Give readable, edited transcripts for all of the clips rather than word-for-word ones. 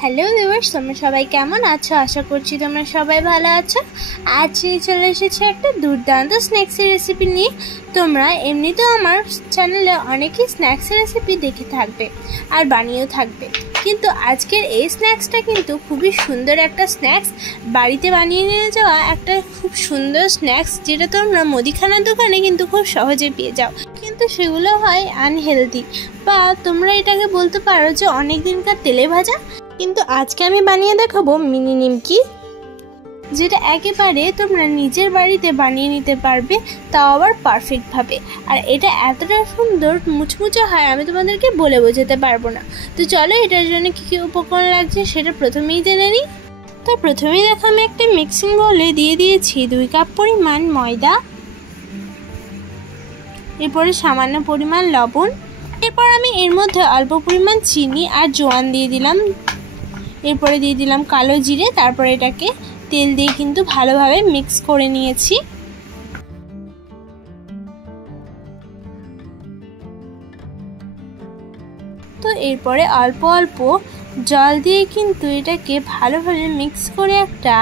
Hello viewers, তোমরা সবাই কেমন আছো? আশা করছি তোমরা সবাই ভালো আছো। আজ নিয়ে চলে এসেছি একটা দুর্দান্ত স্ন্যাক্সের রেসিপি নিয়ে। তোমরা এমনিতেও আমার চ্যানেলে অনেকই স্ন্যাক্সের রেসিপি দেখে থাকবে আর বানিয়েও থাকবে, কিন্তু আজকের এই স্ন্যাক্সটা কিন্তু খুবই সুন্দর একটা স্ন্যাক্স, বাড়িতে বানিয়ে নিয়ে যাওয়া একটা খুব সুন্দর স্ন্যাক্স, যেটা তোমরা মুদিখানার দোকানে কিন্তু খুব সহজে পেয়ে যাও, কিন্তু সেগুলো হয় আনহেলদি, বা তোমরা এটাকে বলতে পারো যে অনেক দিনকার তেলে ভাজা। কিন্তু আজকে আমি বানিয়ে দেখাবো মিনি নিমকি, যেটা একেবারে তোমরা নিজের বাড়িতে বানিয়ে নিতে পারবে, তাও আবার পারফেক্টভাবে। আর এটা এতটা সুন্দর মুচমুচে হয়, আমি তোমাদেরকে বলে বোঝাতে পারবো না। তো চলো এটার জন্য কী কী উপকরণ লাগছে সেটা প্রথমেই জেনে নিই। তো প্রথমেই দেখো, আমি একটা মিক্সিং বোলে দিয়ে দিয়েছি 2 কাপ পরিমাণ ময়দা, এরপরে সামান্য পরিমাণ লবণ, এরপর আমি এর মধ্যে অল্প পরিমাণ চিনি আর জোয়ান দিয়ে দিলাম, এরপরে দিয়ে দিলাম কালো জিরে, তারপর এটাকে তেল দিয়ে কিন্তু ভালোভাবে মিক্স করে নিয়েছি। তো এরপরে অল্প অল্প জল দিয়ে কিন্তু এটাকে ভালোভাবে মিক্স করে একটা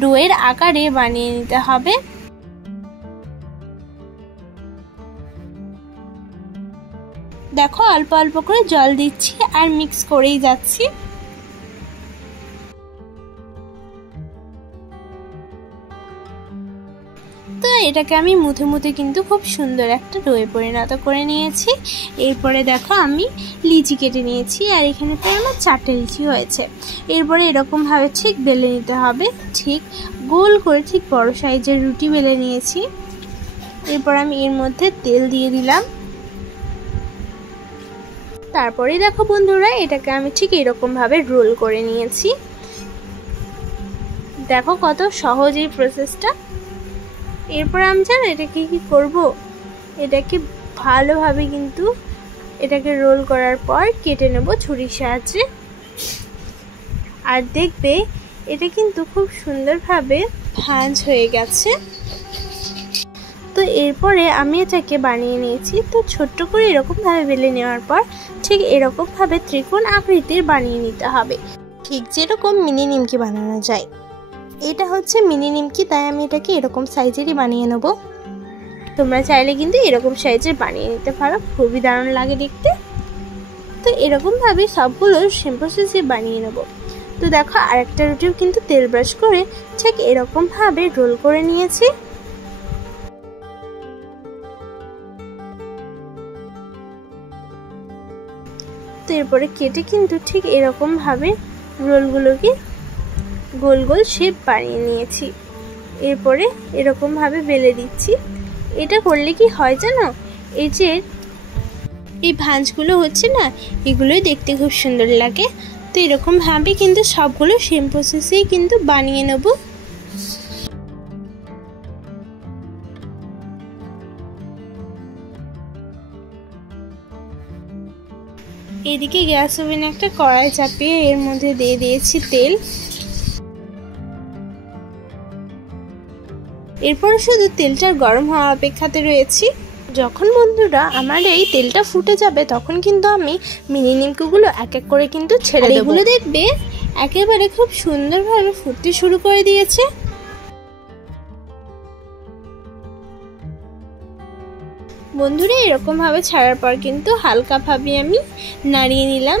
ডোয়ের আকারে বানিয়ে নিতে হবে। দেখো অল্প অল্প করে জল দিচ্ছি আর মিক্স করেই যাচ্ছি। তো এটাকে আমি মুথে মুথে কিন্তু খুব সুন্দর একটা ডোয়ে পরিণত করে নিয়েছি। এরপরে দেখো আমি লিচি কেটে নিয়েছি, আর এখানে তো আমার 4টে লিচি হয়েছে। এরপরে এরকমভাবে ঠিক বেলে নিতে হবে, ঠিক গোল করে ঠিক বড় সাইজের রুটি বেলে নিয়েছি। এরপর আমি এর মধ্যে তেল দিয়ে দিলাম। তারপরে দেখো বন্ধুরা, এটাকে আমি ঠিক এরকমভাবে রোল করে নিয়েছি। দেখো কত সহজ এই প্রসেসটা। এরপর আমি জানো এটাকে কি করব, এটাকে ভালোভাবে কিন্তু এটাকে রোল করার পর কেটে নেব ছুরির সাহায্যে। আর দেখবে এটা কিন্তু খুব সুন্দরভাবে ভাঁজ হয়ে গেছে। তো এরপরে আমি এটাকে বানিয়ে নিয়েছি। তো ছোট্ট করে এরকমভাবে বেলে নেওয়ার পর ঠিক এরকমভাবে ত্রিকোণ আকৃতির বানিয়ে নিতে হবে, ঠিক যেরকম মিনি নিমকি বানানো যায়। এটা হচ্ছে মিনি নিমকি, তাই আমি এটাকে এরকম সাইজেরই বানিয়ে নেব। তোমরা চাইলে কিন্তু এরকম সাইজের বানিয়ে নিতে পারো, খুবই দারুণ লাগে দেখতে। তো এরকমভাবে সবগুলো সেম প্রসেসে বানিয়ে নেব। তো দেখো আরেকটা রুটিও কিন্তু তেল ব্রাশ করে ঠিক এরকমভাবে রোল করে নিয়েছি। তো এরপরে কেটে কিন্তু ঠিক এরকমভাবে রোলগুলোকে গোল গোল শেপ বানিয়ে নিয়েছি। এরপরে এরকমভাবে বেলে দিচ্ছি। এটা করলে কি হয় জানো, এই যে এই ভাঁজগুলো হচ্ছে না, এগুলোই দেখতে খুব সুন্দর লাগে। তো এরকমভাবে কিন্তু সবগুলো সেম প্রসেসেই কিন্তু বানিয়ে নেব। এদিকে গ্যাস ওভেনে একটা কড়াই চাপিয়ে এর মধ্যে দিয়ে দিয়েছি তেল। এরপর শুধু তেলটা গরম হওয়া অপেক্ষাতে রয়েছি। যখন বন্ধুরা আমার এই তেলটা ফুটে যাবে, তখন কিন্তু আমি মিনি নিমকিগুলো এক এক করে কিন্তু ছেড়ে দেব। এগুলো দেখবে একেবারে খুব সুন্দরভাবে ফুটতে শুরু করে দিয়েছে। বন্ধুরা এরকমভাবে ছাড়ার পর কিন্তু হালকাভাবে আমি নাড়িয়ে নিলাম।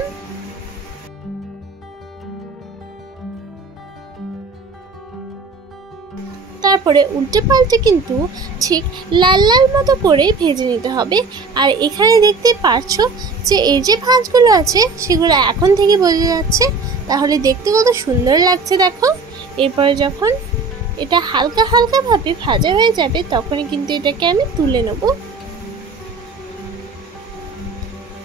তারপরে উল্টে পাল্টে কিন্তু ঠিক লাল লাল মতো করে ভেজে নিতে হবে। আর এখানে দেখতে পাচ্ছো যে এই যে ভাঁজগুলো আছে সেগুলো এখন থেকে বোঝা যাচ্ছে, তাহলে দেখতে কত সুন্দর লাগছে দেখো। এরপরে যখন এটা হালকা হালকাভাবে ভাজা হয়ে যাবে, তখনই কিন্তু এটাকে আমি তুলে নেব।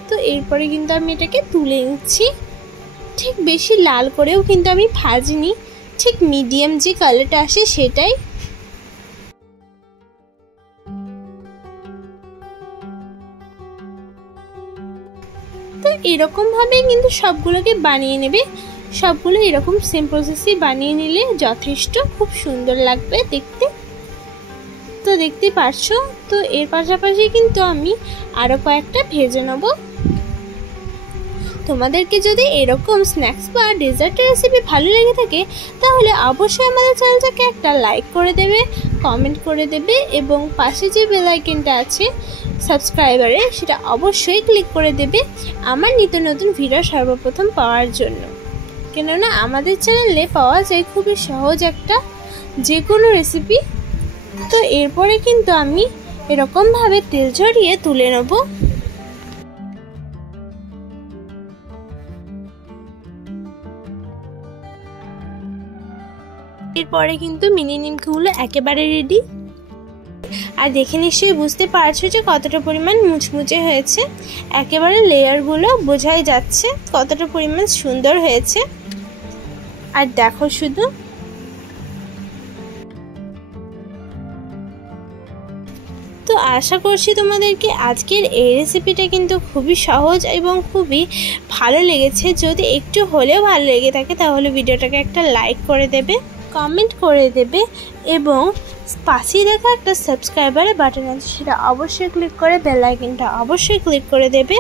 তো এরপরে কিন্তু আমি এটাকে তুলে নিচ্ছি। ঠিক বেশি লাল করেও কিন্তু আমি ভাজিনি, ঠিক মিডিয়াম যে কালারটা আসে সেটাই। তো এরকমভাবে কিন্তু সবগুলোকে বানিয়ে নেবে, সবগুলো এরকম সেম প্রসেসে বানিয়ে নিলে যথেষ্ট, খুব সুন্দর লাগবে দেখতে। তো দেখতে পারছো। তো এর পাশাপাশি কিন্তু আমি আরও কয়েকটা ভেজে নেব। তোমাদেরকে যদি এরকম স্ন্যাক্স বা ডেজার্টের রেসিপি ভালো লেগে থাকে তাহলে অবশ্যই আমাদের চ্যানেলটাকে একটা লাইক করে দেবে, কমেন্ট করে দেবে এবং পাশে যে বেল আইকনটা আছে সাবস্ক্রাইবারে সেটা অবশ্যই ক্লিক করে দেবে আমার নিত্য নতুন ভিডিও সর্বপ্রথম পাওয়ার জন্য। কেননা আমাদের চ্যানেলে পাওয়া যায় খুবই সহজ একটা যে কোনো রেসিপি। তো এরপরে কিন্তু আমি এরকমভাবে তেল ঝরিয়ে তুলে নেব। এরপরে কিন্তু মিনি নিমকিগুলো একেবারে রেডি। আর দেখে নিশ্চয়ই বুঝতে পারছো যে কতটা পরিমাণ মুচমুচে হয়েছে, একেবারে লেয়ারগুলো বোঝাই যাচ্ছে কতটা পরিমাণ সুন্দর হয়েছে। আর দেখো শুধু, তো আশা করছি তোমাদেরকে আজকের এই রেসিপিটা কিন্তু খুবই সহজ এবং খুবই ভালো লেগেছে। যদি একটু হলেও ভালো লেগে থাকে তাহলে ভিডিওটাকে একটা লাইক করে দেবে, কমেন্ট করে দেবে এবং পাশে দেখা একটা সাবস্ক্রাইবারের বাটন আছে সেটা অবশ্যই ক্লিক করে বেল আইকনটা অবশ্যই ক্লিক করে দেবে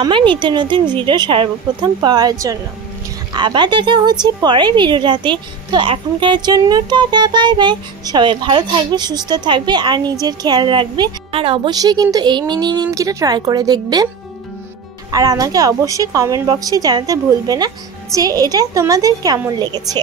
আমার নিত্য নতুন ভিডিও সর্বপ্রথম পাওয়ার জন্য। আবার দেখা হচ্ছে পরের ভিডিওটাতে। তো এখনকার জন্য টাটা, বাই বাই। সবাই ভালো থাকবে, সুস্থ থাকবে আর নিজের খেয়াল রাখবে। আর অবশ্যই কিন্তু এই মিনি নিমকিটা ট্রাই করে দেখবে আর আমাকে অবশ্যই কমেন্ট বক্সে জানাতে ভুলবে না যে এটা তোমাদের কেমন লেগেছে।